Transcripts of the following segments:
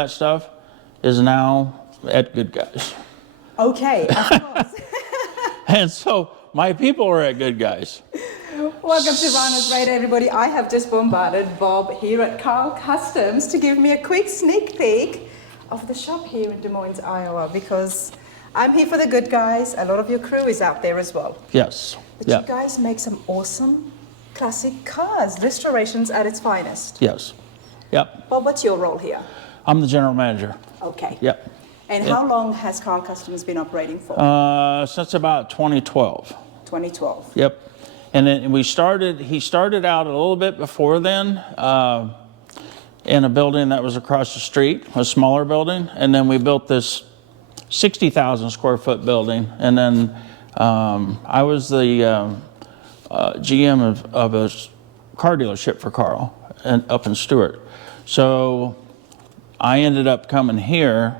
that stuff is now at Good Guys. Okay, of course. And so my people are at Good Guys. Welcome to Rana's Radar, everybody. I have just bombarded Bob here at Karl Kustoms to give me a quick sneak peek of the shop here in Des Moines, Iowa, because I'm here for the Good Guys. A lot of your crew is out there as well. Yes. But you guys make some awesome classic cars, restorations at its finest. Yes. Yep. Bob, what's your role here? I'm the general manager. Okay. Yep. And how long has Karl Kustoms been operating for? Since about 2012. 2012. Yep. And then he started out a little bit before then in a building that was across the street, a smaller building. And then we built this 60,000 square foot building. And then I was the GM of a car dealership for Karl up in Stewart. So I ended up coming here.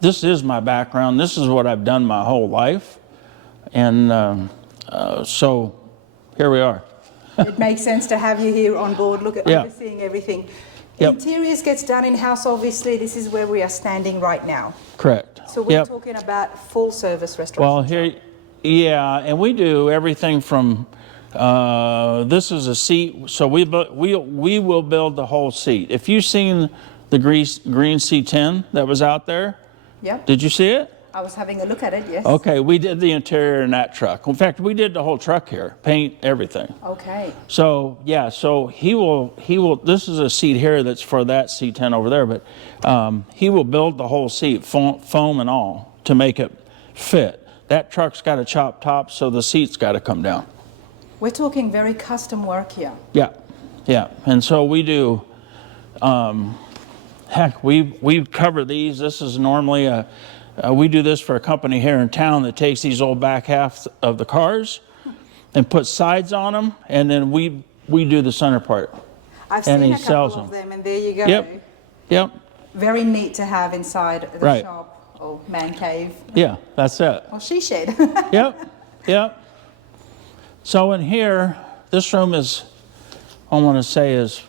This is my background. This is what I've done my whole life. And so here we are. It makes sense to have you here on board, overseeing everything. Yep. Interiors gets done in-house, obviously. This is where we are standing right now. Correct. So we're talking about full service restoration. Well, here, yeah, and we do everything from, this is a seat, so we will build the whole seat. If you've seen the green C10 that was out there, yep. Did you see it? I was having a look at it, yes. Okay, we did the interior in that truck. In fact, we did the whole truck here, paint, everything. Okay. So, yeah, so he will, this is a seat here that's for that C10 over there, but he will build the whole seat, foam and all, to make it fit. That truck's got a chopped top, so the seat's got to come down. We're talking very custom work here. Yeah, yeah, and so we do, heck, we cover these. This is normally we do this for a company here in town that takes these old back halves of the cars and puts sides on them, and then we do the center part. I've seen a couple of them, and there you go. Yep, yep. Very neat to have inside the shop or man cave. Yeah, that's it. Or she shed. Yep, yep. So in here, this room is, I want to say is,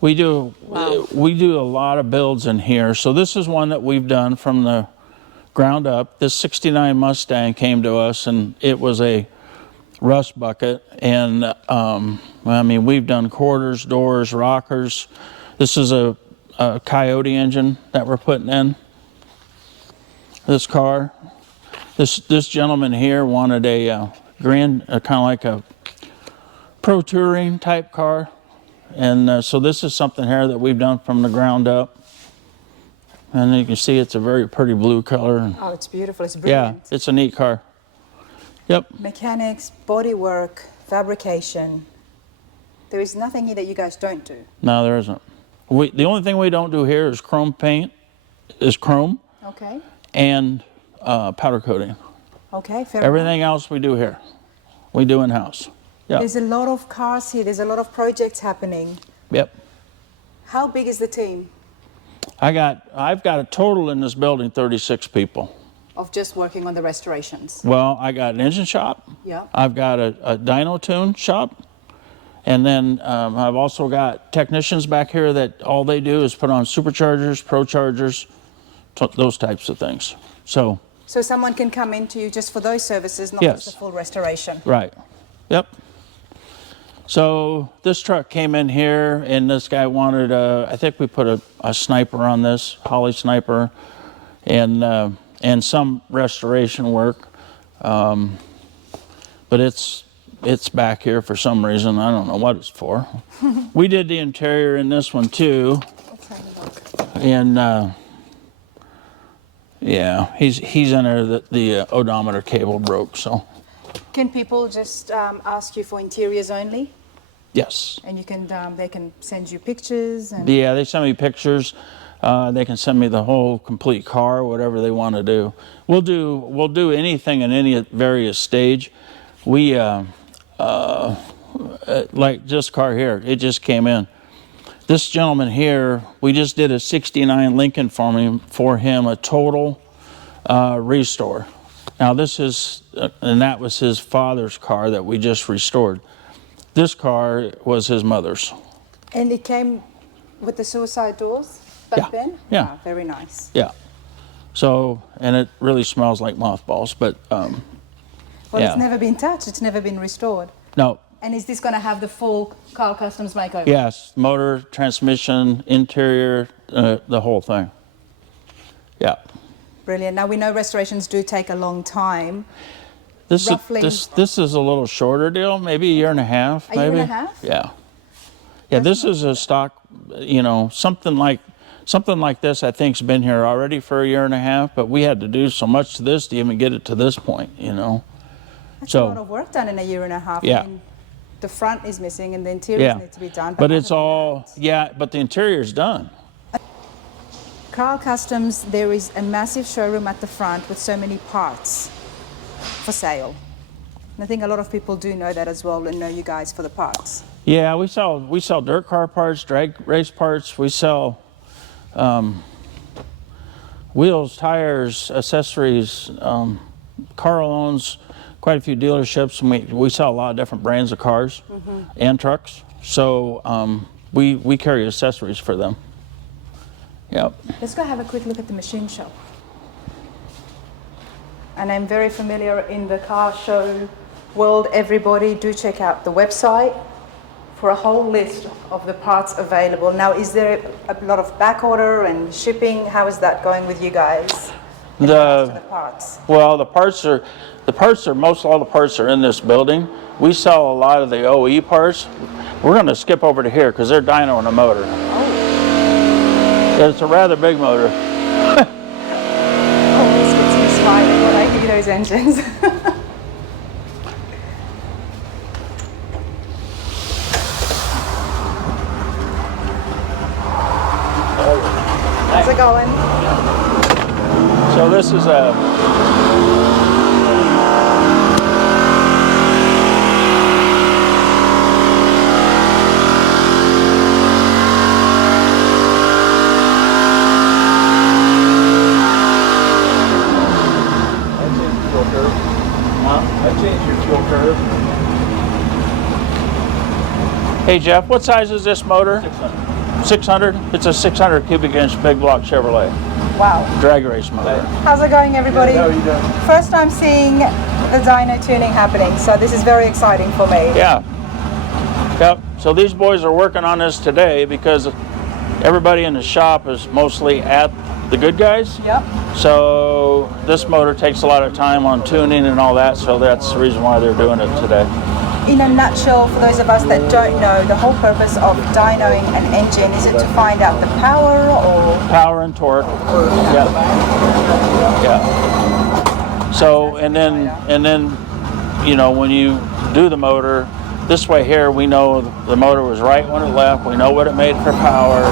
we do a lot of builds in here. So this is one that we've done from the ground up. This 69 Mustang came to us, and it was a rust bucket. And I mean, we've done quarters, doors, rockers. This is a Coyote engine that we're putting in this car. This gentleman here wanted a kind of like a pro touring type car. And so this is something here that we've done from the ground up. And you can see it's a very pretty blue color. Oh, it's beautiful. It's brilliant. Yeah, it's a neat car. Yep. Mechanics, bodywork, fabrication. There is nothing here that you guys don't do. No, there isn't. The only thing we don't do here is chrome paint, chrome. Okay. And powder coating. Okay, fair Everything enough. else we do here. We do in-house. Yep. There's a lot of cars here. There's a lot of projects happening. Yep. How big is the team? I've got a total in this building 36 people. Of just working on the restorations? Well, I got an engine shop. Yeah. I've got a dyno tune shop. And then I've also got technicians back here that all they do is put on superchargers, pro chargers, those types of things. So someone can come into you just for those services, not yes. just the full restoration? Right. Yep. So this truck came in here, and this guy wanted I think we put a sniper on this, Holly sniper, and some restoration work. But it's back here for some reason. I don't know what it's for. We did the interior in this one too. Let's have a look. And yeah, he's in there. The odometer cable broke. So. Can people just ask you for interiors only? Yes. And you can they can send you pictures. And yeah, they send me pictures. They can send me the whole complete car, whatever they want to do. We'll do anything in any various stage. We like this car here, it just came in. This gentleman here, we just did a 69 Lincoln for him, a total restore. Now this is, and that was his father's car that we just restored. This car was his mother's. it came With the suicide doors back Yeah, then? yeah. Ah, very nice. Yeah. So, and it really smells like mothballs, but Well, yeah. it's never been touched. It's never been restored. No. And is this going to have the full Karl Kustoms makeover? Yes, motor, transmission, interior, the whole thing. Yeah. Brilliant. Now we know restorations do take a long time. This Roughly. this is a little shorter deal, maybe a year and a half. A maybe. year and a half? Yeah. Yeah, this is a stock, you know, something like this I think's been here already for a year and a half, but we had to do so much to this to even get it to this point, you know. That's a lot of work done in a year and a half. Yeah. I mean, the front is missing and the interiors Yeah. need to be done. But it's all, yeah, but the interior's done. Karl Kustoms, there is a massive showroom at the front with so many parts for sale. And I think a lot of people do know that as well and know you guys for the parts. Yeah, we sell dirt car parts, drag race parts. We sell wheels, tires, accessories. Karl owns quite a few dealerships, and we sell a lot of different brands of cars and trucks. So we carry accessories for them. Yep. Let's go have a quick look at the machine shop. And I'm very familiar in the car show world. Everybody do check out the website for a whole list of the parts available. Now, is there a lot of back order and shipping? How is that going with you guys? The parts. Well, the parts are most all the parts are in this building. We sell a lot of the OE parts. We're going to skip over to here because they're dyno and a motor. It's a rather big motor. Always gets me smiling when I hear those engines. How's it going? So this is a Hey Jeff, what size is this motor? 600. 600? It's a 600 cubic inch big block Chevrolet. Wow. Drag race motor. How's it going, everybody? How are you doing? First time seeing the dyno tuning happening, so this is very exciting for me. Yeah. Yep. So these boys are working on this today because everybody in the shop is mostly at the Good Guys. Yep. So this motor takes a lot of time on tuning and all that, so that's the reason why they're doing it today. In a nutshell, for those of us that don't know, the whole purpose of dynoing an engine, is it to find out the power or? Power and torque. Yeah. Yeah. So, and then, you know, when you do the motor, this way here, we know the motor was right when it left. We know what it made for power.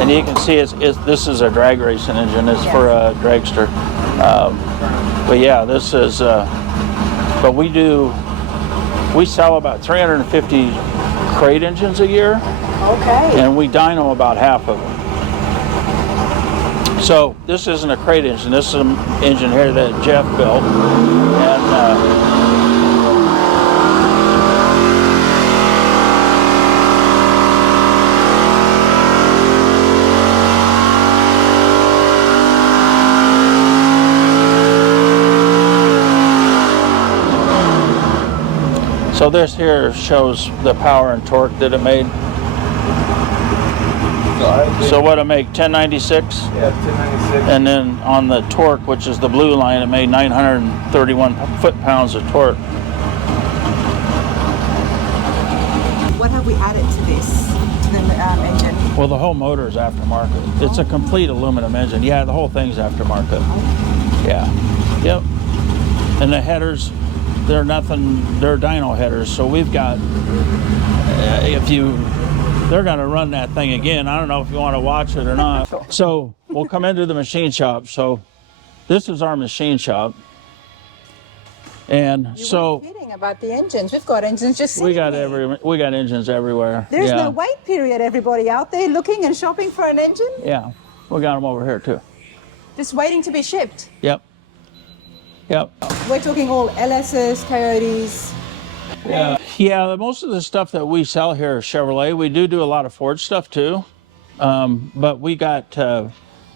And you can see this is a drag racing engine. It's for a dragster. But yeah, this is, but we sell about 350 crate engines a year. Okay. And we dyno about half of them. So this isn't a crate engine. This is an engine here that Jeff built. And so this here shows the power and torque that it made. So what it make, 1096? Yeah, 1096. And then on the torque, which is the blue line, it made 931 foot-pounds of torque. What have we added to this, to the engine? Well, the whole motor is aftermarket. It's a complete aluminum engine. Yeah, the whole thing's aftermarket. Yeah. Yep. And the headers, they're dyno headers. So we've got, they're going to run that thing again. I don't know if you want to watch it or not. So we'll come into the machine shop. So this is our machine shop. And You so weren't kidding about the engines. We've got engines just we got sitting engines everywhere. There's yeah. no wait period, everybody out there looking and shopping for an engine. Yeah, we got them over here too. Just waiting to be shipped. Yep. Yep. We're talking all LSs, Coyotes. Yeah. Yeah, most of the stuff that we sell here is Chevrolet. We do a lot of Ford stuff too, but we got a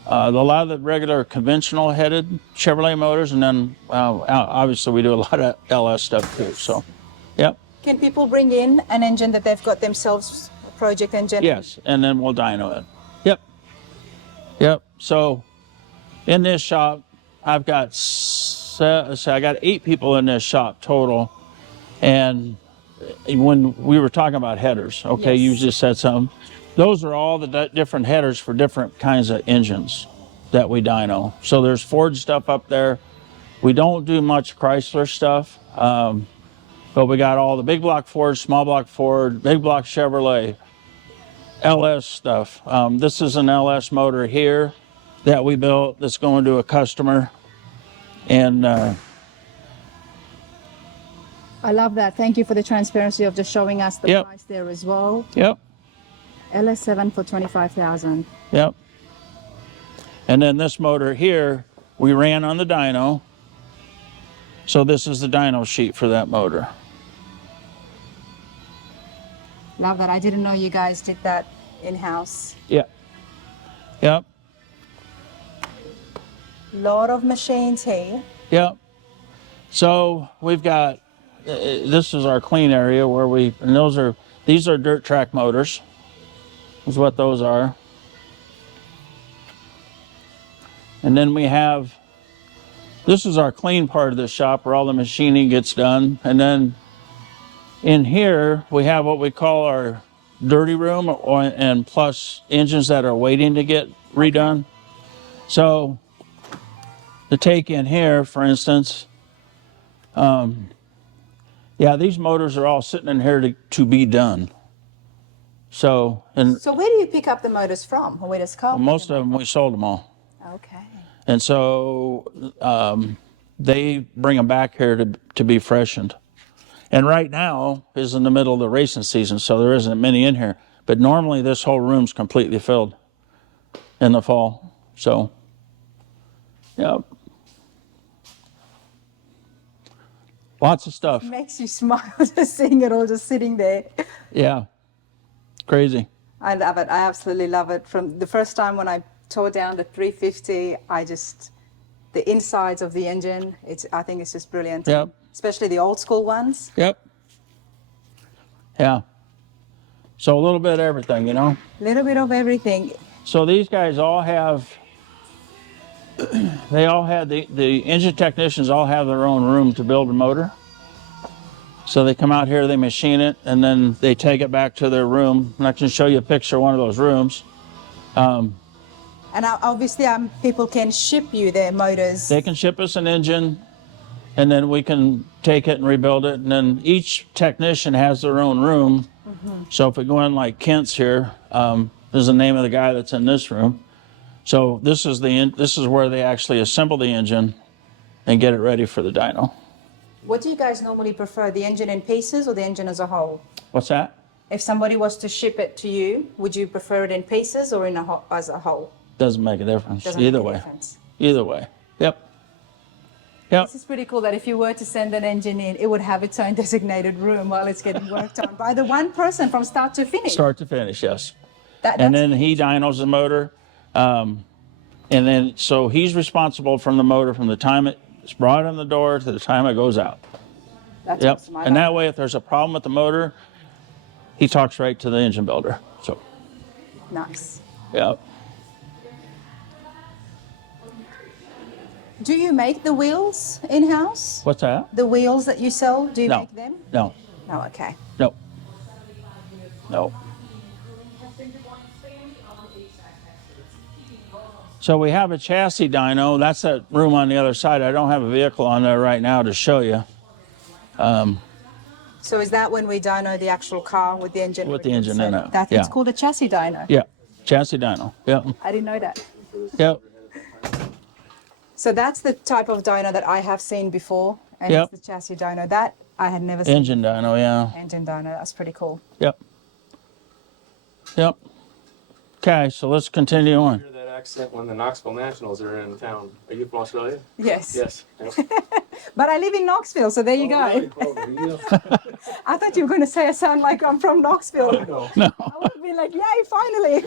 lot of the regular conventional headed Chevrolet motors, and then obviously we do a lot of LS stuff too. So, yep. Can people bring in an engine that they've got themselves, a project engine? Yes, and then we'll dyno it. Yep. Yep. So, in this shop, I've got I got 8 people in this shop total, and when we were talking about headers, okay, Yes. you just said something. Those are all the different headers for different kinds of engines that we dyno. So there's Ford stuff up there. We don't do much Chrysler stuff, but we got all the big block Ford, small block Ford, big block Chevrolet, LS stuff. This is an LS motor here that we built that's going to a customer. And I love that. Thank you for the transparency of just showing us the Yep. price there as well. yep, LS7 for 25,000. yep. And then this motor here, we ran on the dyno. So this is the dyno sheet for that motor. Love that. I didn't know you guys did that in-house. Yep, yep, Lot of machines here. yep. So we've got, this is our clean area where and these are dirt track motors, is what those are. And then we have, this is our clean part of the shop where all the machining gets done. And then in here, we have what we call our dirty room, and plus engines that are waiting to get redone. So to take in here, for instance, yeah, these motors are all sitting in here to be done. So, and So where do you pick up the motors from? Or where does Karl? most of them, we sold them all. Okay. And so they bring them back here to be freshened. And right now is in the middle of the racing season, so there isn't many in here. But normally this whole room's completely filled in the fall. So, yeah. Lots of stuff. Makes you smile just seeing it all just sitting there. Yeah. Crazy. I love it. I absolutely love it. From the first time when I tore down the 350, the insides of the engine, I think it's just brilliant. Yep. Especially the old school ones. Yep. Yeah. So a little bit of everything, you know? A little bit of everything. So these guys all have, they all had, the engine technicians all have their own room to build a motor. So they come out here, they machine it, and then they take it back to their room. And I can show you a picture of one of those rooms. And obviously people can ship you their motors. They can ship us an engine, and then we can take it and rebuild it. And then each technician has their own room. Mm-hmm. So if we go in like Kent's here, there's the name of the guy that's in this room. So this is where they actually assemble the engine and get it ready for the dyno. What do you guys normally prefer, the engine in pieces or the engine as a whole? What's that? If somebody was to ship it to you, would you prefer it in pieces or as a whole? Doesn't make a difference. Doesn't Either make a way. difference. Either way. Yep. Yep. This is pretty cool that if you were to send an engine in, it would have its own designated room while it's getting worked on by the one person from start to finish. Start to finish, yes. that's And then he dynos the motor. And then, so he's responsible from the motor from the time it's brought in the door to the time it goes out. That's Yep. awesome. I And love that way, if there's a problem with the motor, he talks right to the engine builder. So, it. Nice. yep. Do you make the wheels in-house? What's that? The wheels that you sell, do you No. make them? No. No, okay. No. No. So we have a chassis dyno. That's that room on the other side. I don't have a vehicle on there right now to show you. So is that when we dyno the actual car with the engine? With the engine in it, It's yeah. called a chassis dyno. Yeah, chassis dyno. Yep. I didn't know that. Yep. So that's the type of dyno that I have seen before, and Yep. it's the chassis dyno. That I had never seen. Engine dyno. Yeah. Engine dyno. That's pretty cool. Yep. Yep. Okay, so let's continue on. Hear that accent when the Knoxville Nationals are in town. Are you from Australia? Yes. Yes. Yep. But I live in Knoxville, so there you go. Right, well, yeah. I thought you were going to say I sound like I'm from Knoxville. No. No. I would have been like, yay, finally.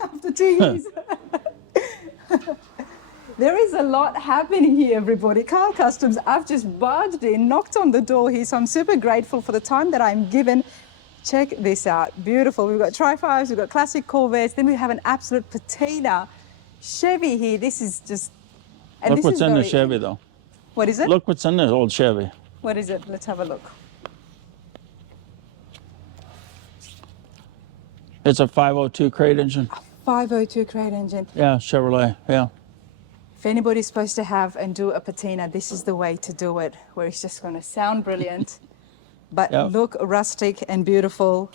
After 2 years. There is a lot happening here, everybody. Karl Customs, I've just barged in, knocked on the door here, so I'm super grateful for the time that I'm given. Check this out, beautiful. We've got Tri-5s, we've got classic Corvettes, then we have an absolute patina Chevy here. This is just... And Look this what's is in the very- Chevy, though. What is it? Look what's in this old Chevy. What is it? Let's have a look. It's a 502 crate engine. 502 crate engine. Yeah, Chevrolet, yeah. If anybody's supposed to have and do a patina, this is the way to do it, where it's just going to sound brilliant, but Yep. look rustic and beautiful.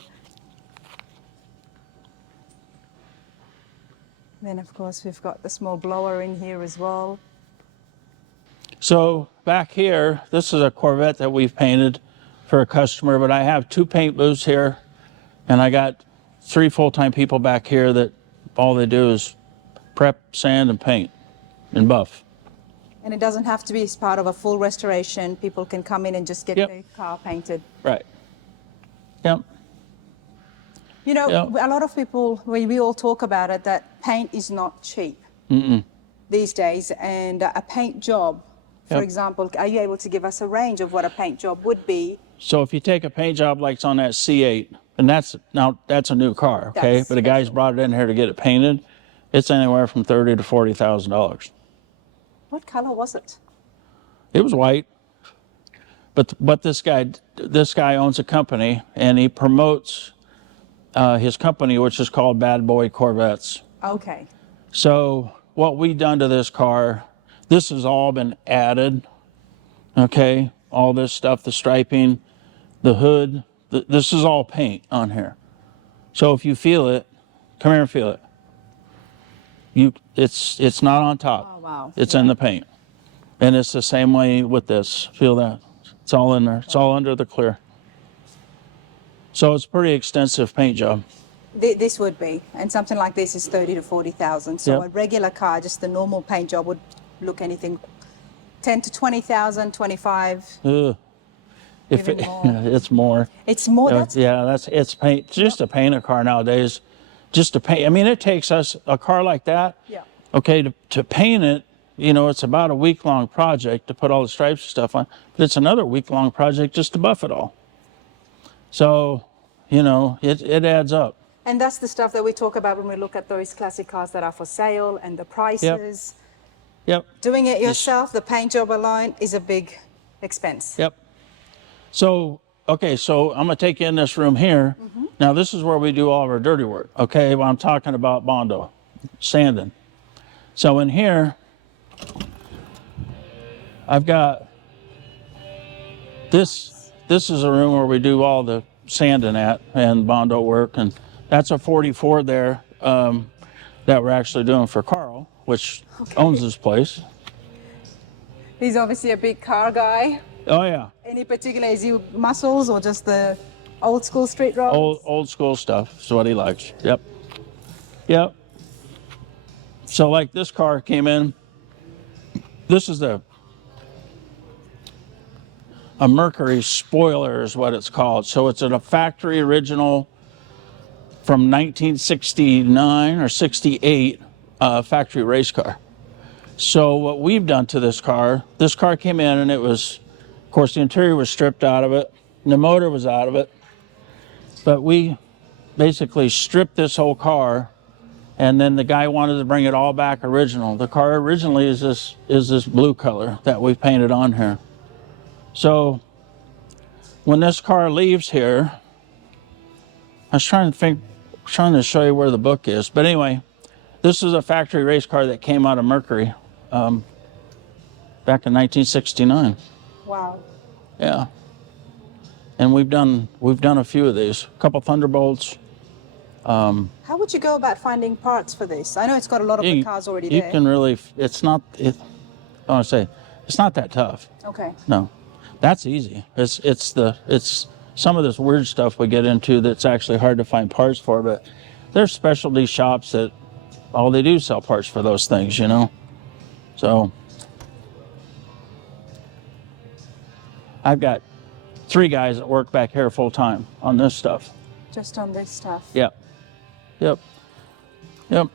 Then, of course, we've got the small blower in here as well. So back here, this is a Corvette that we've painted for a customer, but I have 2 paint booths here, and I got 3 full-time people back here that all they do is prep, sand, and paint, and buff. And it doesn't have to be as part of a full restoration. People can come in and just get Yep. their car painted. Right. Yep. You know, Yep. a lot of people, we all talk about it, that paint is not cheap these days. And a paint job, for Yep. example, are you able to give us a range of what a paint job would be? So if you take a paint job like it's on that C8, and that's a new car, okay? That's But a guy's special. brought it in here to get it painted. It's anywhere from $30,000 to $40,000. What color was it? It was white. But this guy owns a company, and he promotes his company, which is called Bad Boy Corvettes. Okay. So what we've done to this car, this has all been added, okay? All this stuff, the striping, the hood, this is all paint on here. So if you feel it, come here and feel it. It's not on top. Oh, wow. It's in the paint. And it's the same way with this. Feel that? It's all in there. It's all under the clear. So it's a pretty extensive paint job. This would be, and something like this is 30 to 40,000. So Yep. a regular car, just the normal paint job would look anything 10 to 20,000, 25. Ugh. If Even it, more. it's more. It's more. That's It's paint. Just to paint a car nowadays, just to paint. I mean, it takes us a car like that. Yeah. Okay, to paint it, you know, it's about a week-long project to put all the stripes and stuff on. But it's another week-long project just to buff it all. So, you know, it adds up. And that's the stuff that we talk about when we look at those classic cars that are for sale and the prices. Yep. Doing it yourself, the paint job alone is a big expense. Yep. So, okay, so I'm gonna take you in this room here. Now this is where we do all of our dirty work. Okay, well, I'm talking about Bondo, sanding. So in here, I've got this is a room where we do all the sanding at and Bondo work, and that's a 44 there that we're actually doing for Karl, which owns this place. He's obviously a big car guy. Oh yeah, Any particular, is he muscles or just the old school street rods? old school stuff is what he likes. Yep. Yep. So like this car came in. This is a Mercury spoiler is what it's called. So it's a factory original from 1969 or 68 factory race car. So what we've done to this car came in and it was, of course, the interior was stripped out of it, and the motor was out of it. But we basically stripped this whole car, and then the guy wanted to bring it all back original. The car originally is this blue color that we painted on here. So when this car leaves here, I was trying to show you where the book is. But anyway, this is a factory race car that came out of Mercury back in 1969. Wow. Yeah. And we've done a few of these, a couple Thunderbolts. How would you go about finding parts for this? I know it's got a lot of the cars already You there. can really, it's not that tough. Okay. No, that's easy. It's some of this weird stuff we get into that's actually hard to find parts for, but there's specialty shops that all they do sell parts for those things, you know. So I've got 3 guys that work back here full time on this stuff. Just on this stuff. Yep, yep, yep.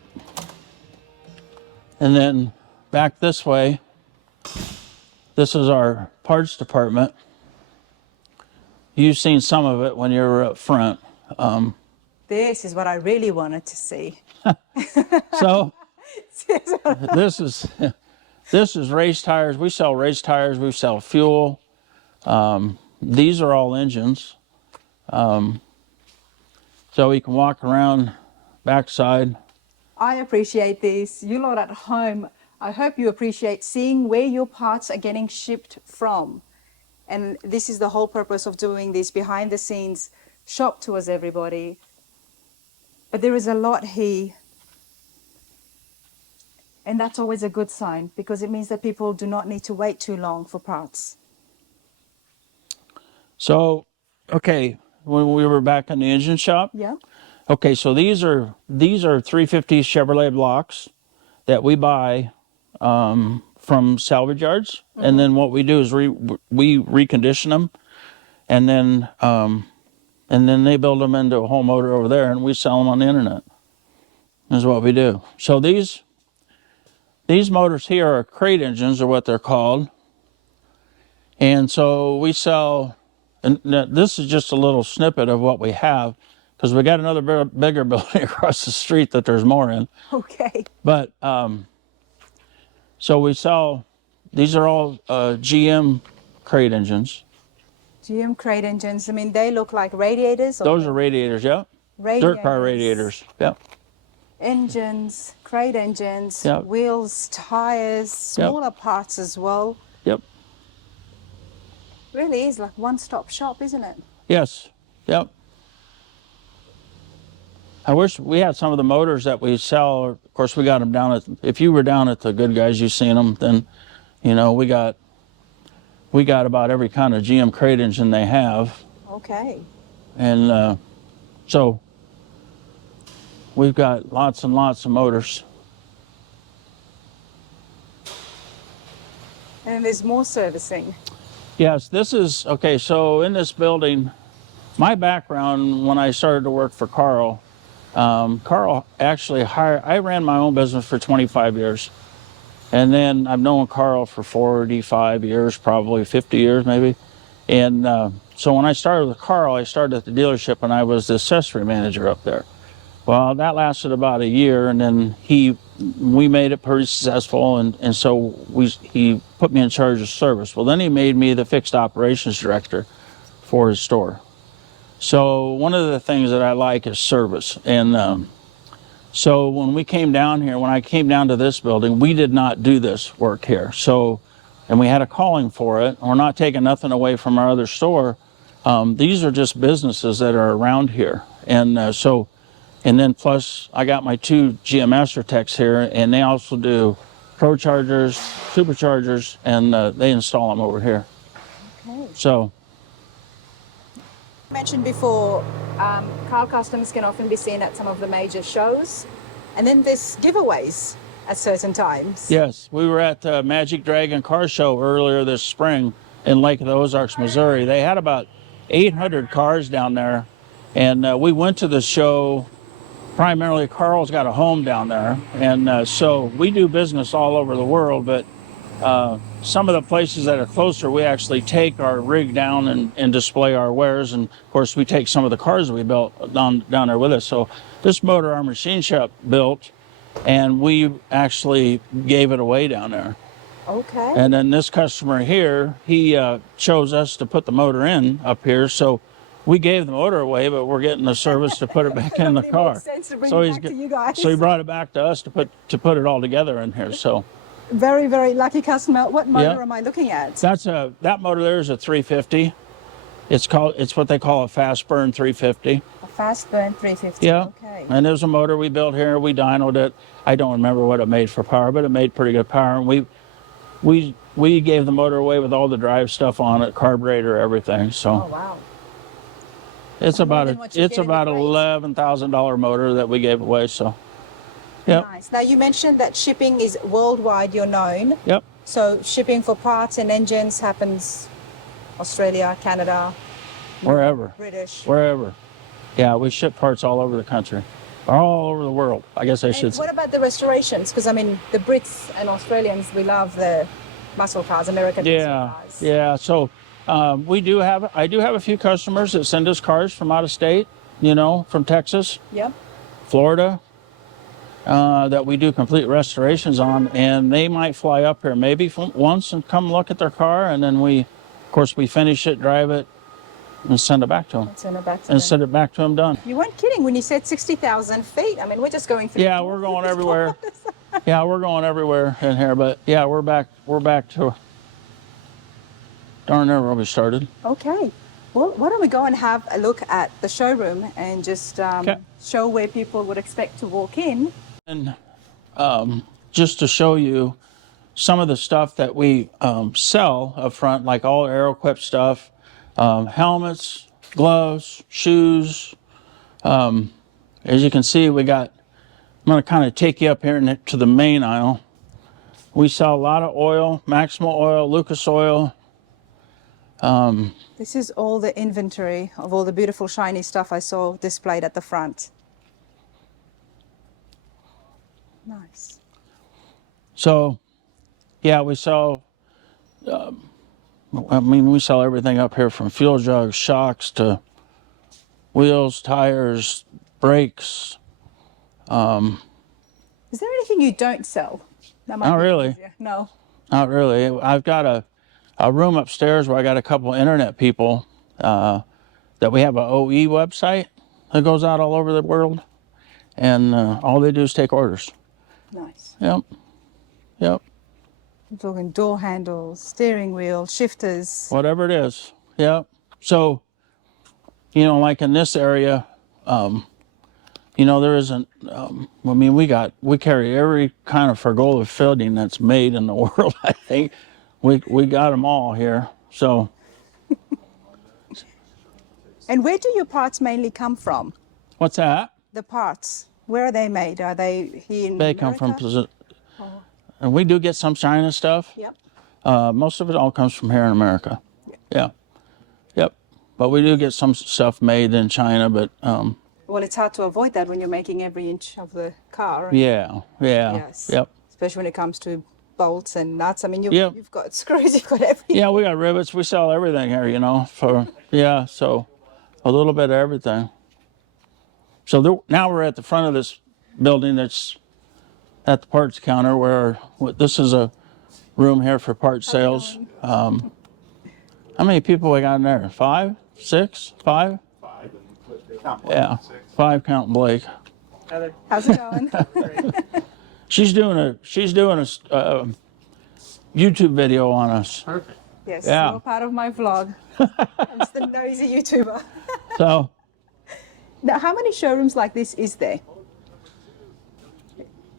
And then back this way, this is our parts department. You've seen some of it when you were up front. This is what I really wanted to see. So this is race tires. We sell race tires. We sell fuel. These are all engines. So you can walk around backside. I appreciate this. You lot at home, I hope you appreciate seeing where your parts are getting shipped from. And this is the whole purpose of doing this behind the scenes shop tours, everybody. But there is a lot here. And that's always a good sign because it means that people do not need to wait too long for parts. So, okay, when we were back in the engine shop. Yeah. Okay, so these are 350 Chevrolet blocks that we buy from salvage yards, and then what we do is we recondition them, and then they build them into a whole motor over there, and we sell them on the internet. Is what we do. So these motors here are crate engines, or what they're called, and so we sell. And this is just a little snippet of what we have, because we got another bigger building across the street that there's more in. Okay. But so we sell. These are all GM crate engines. GM crate engines. I mean, they look like radiators. Or Those are radiators, yeah. radiators. Dirt car radiators, yeah. Engines, crate engines, Yep. wheels, tires, smaller parts as well. Yep. Really is like one-stop shop, isn't it? Yes. Yep. I wish we had some of the motors that we sell. Of course, we got them down at. If you were down at the Good Guys, you've seen them. Then, you know, we got about every kind of GM crate engine they have, Okay. and so we've got lots and lots of motors. And there's more servicing. Yes, this is okay. So in this building, my background when I started to work for Karl, Karl actually hired. I ran my own business for 25 years, and then I've known Karl for 45 years, probably 50 years maybe. And so when I started with Karl, I started at the dealership, and I was the accessory manager up there. Well, that lasted about a year, and then we made it pretty successful, and so he put me in charge of service. Well, then he made me the fixed operations director for his store. So one of the things that I like is service, and so when I came down to this building, we did not do this work here. So, and we had a calling for it. We're not taking nothing away from our other store. These are just businesses that are around here, and so. And then plus, I got my 2 GM Master Techs here, and they also do Pro Chargers, Superchargers, and they install them over here. Okay. So. I mentioned before, Karl Customs can often be seen at some of the major shows, and then there's giveaways at certain times. Yes, we were at the Magic Dragon Car Show earlier this spring in Lake of the Ozarks, Missouri. They had about 800 cars down there, and we went to the show. Primarily, Karl's got a home down there, and so we do business all over the world, but some of the places that are closer, we actually take our rig down and display our wares, and of course we take some of the cars that we built down there with us. So this motor our machine shop built, and we actually gave it away down there. Okay. And then this customer here, he chose us to put the motor in up here, so we gave the motor away, but we're getting the service to put it back in the car. So he brought it back to us to put it all together in here. So very, very lucky customer. What motor am I looking at? That motor there is a 350. It's what they call a fast burn 350. A fast burn 350. Yeah. Okay. And there's a motor we built here. We dynoed it. I don't remember what it made for power, but it made pretty good power. And we gave the motor away with all the drive stuff on it, carburetor, everything. So. Oh wow. It's about $11,000 motor that we gave away. So. Yep. Nice. Now you mentioned that shipping is worldwide. You're known. Yep. So shipping for parts and engines happens Australia, Canada, Wherever. British. Wherever. Yeah, we ship parts all over the country. All over the world, I guess I should And say. what about the restorations? Because I mean, the Brits and Australians, we love the muscle cars, American muscle Yeah, cars. yeah. So I do have a few customers that send us cars from out of state, you know, from Texas, Yep. Florida, that we do complete restorations on, and they might fly up here maybe once and come look at their car, and then we, of course, we finish it, drive it, and send it back to them. Send it back to And them. send it back to them done. You weren't kidding when you said 60,000 feet. I mean, we're just going through. Yeah, we're going everywhere. Yeah, we're going everywhere in here, but yeah, we're back to darn near where we started. Okay. Well, why don't we go and have a look at the showroom and just Okay. show where people would expect to walk in. And just to show you some of the stuff that we sell up front, like all Aeroquip stuff, helmets, gloves, shoes. As you can see, I'm going to kind of take you up here to the main aisle. We sell a lot of oil, Maximal oil, Lucas oil. This is all the inventory of all the beautiful shiny stuff I saw displayed at the front. Nice. So, yeah, we sell, we sell everything up here from fuel jugs, shocks to wheels, tires, brakes. Is there anything you don't sell? That might Not be really. easier. No. Not really. I've got a room upstairs where I got a couple internet people that we have an OE website that goes out all over the world, and all they do is take orders. Nice. Yep. Yep. I'm talking door handles, steering wheel, shifters. Whatever it is. Yep. So, you know, like in this area, you know, there isn't, we carry every kind of Fergola fitting that's made in the world, I think. We got them all here. So. And where do your parts mainly come from? What's that? The parts. Where are they made? Are they here in They America? come from, and we do get some China stuff. Yep. Most of it all comes from here in America. Yeah. Yep. But we do get some stuff made in China, but Well, it's hard to avoid that when you're making every inch of the car. yeah. Yes. Yep. Especially when it comes to bolts and nuts. I mean, Yep. you've got screws, you've got everything. Yeah, we got rivets. We sell everything here, you know, so a little bit of everything. So now we're at the front of this building that's at the parts counter where this is a room here for parts sales. How many people we got in there? 5, 6, 5? 5 and Yeah, 5 counting Blake. How's it going? She's doing a YouTube video on us. Perfect. Yes, Yeah. you're part of my vlog. I'm just a nosy YouTuber. So Now, how many showrooms like this is there?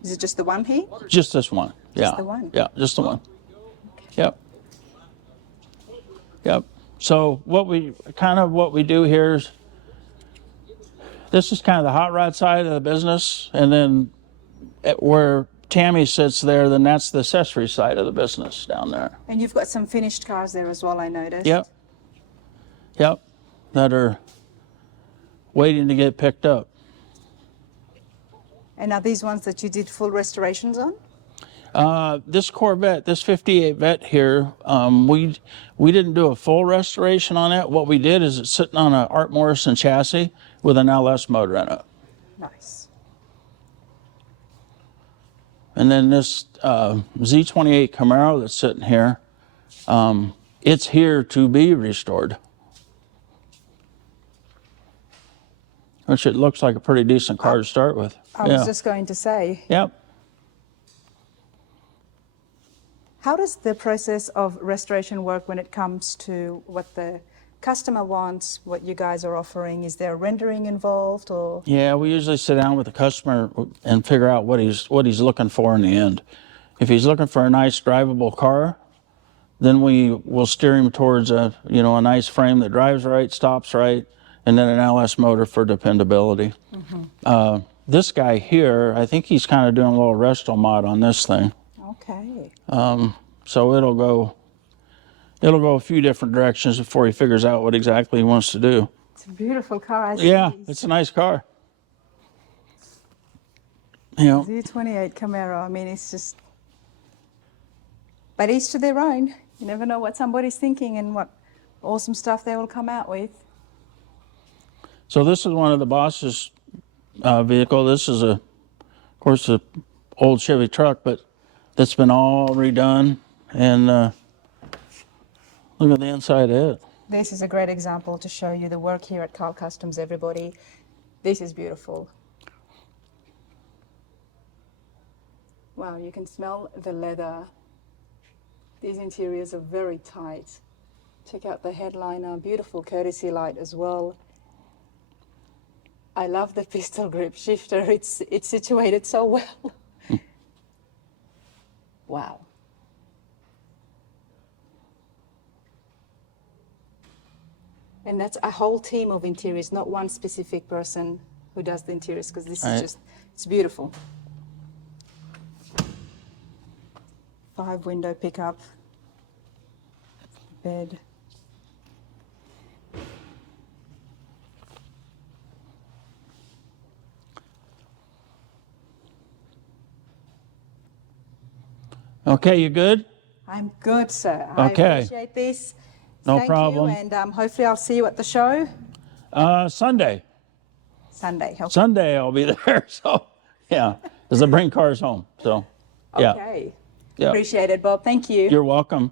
Is it just the one here? just this one. Yeah. the one? Yeah, just the one. Yep. Yep. So what we do here is this is kind of the hot rod side of the business, and then where Tammy sits there, then that's the accessory side of the business down there. And you've got some finished cars there as well, I noticed. Yep. Yep. That are waiting to get picked up. And are these ones that you did full restorations on? This Corvette, this 58 Vet here, we didn't do a full restoration on it. What we did is it's sitting on an Art Morrison chassis with an LS motor in it. Nice. And then this Z28 Camaro that's sitting here, it's here to be restored. Which it looks like a pretty decent car to start with. I was just going to say, Yep. how does the process of restoration work when it comes to what the customer wants, what you guys are offering? Is there rendering involved, or? Yeah, we usually sit down with the customer and figure out what he's looking for in the end. If he's looking for a nice drivable car, then we will steer him towards a nice frame that drives right, stops right, and then an LS motor for dependability. Mm-hmm. This guy here, I think he's kind of doing a little resto mod on this thing. Okay. So it'll go, it'll go a few different directions before he figures out what exactly he wants to do. It's a beautiful car. Yeah, it's a nice car. You know, Z28 Camaro. I mean, it's just, but each to their own. You never know what somebody's thinking and what awesome stuff they will come out with. so this is one of the boss's vehicle. This is of course, a old Chevy truck, but that's been all redone. And look at the inside of it. This is a great example to show you the work here at Karl Kustoms, everybody. This is beautiful. Wow, you can smell the leather. These interiors are very tight. Check out the headliner, beautiful courtesy light as well. I love the pistol grip shifter. It's situated so well. Wow. And that's a whole team of interiors, not one specific person who does the interiors, because this is just, it's beautiful. 5-window pickup, bed. Okay, you good? I'm good, sir. Okay. I appreciate this. No Thank problem. you, and hopefully I'll see you at the show Sunday. Sunday. Okay. Sunday I'll be there. So, yeah, because I bring cars home. So, yeah. Okay. Yeah. Appreciate it, Bob. Thank you. You're welcome.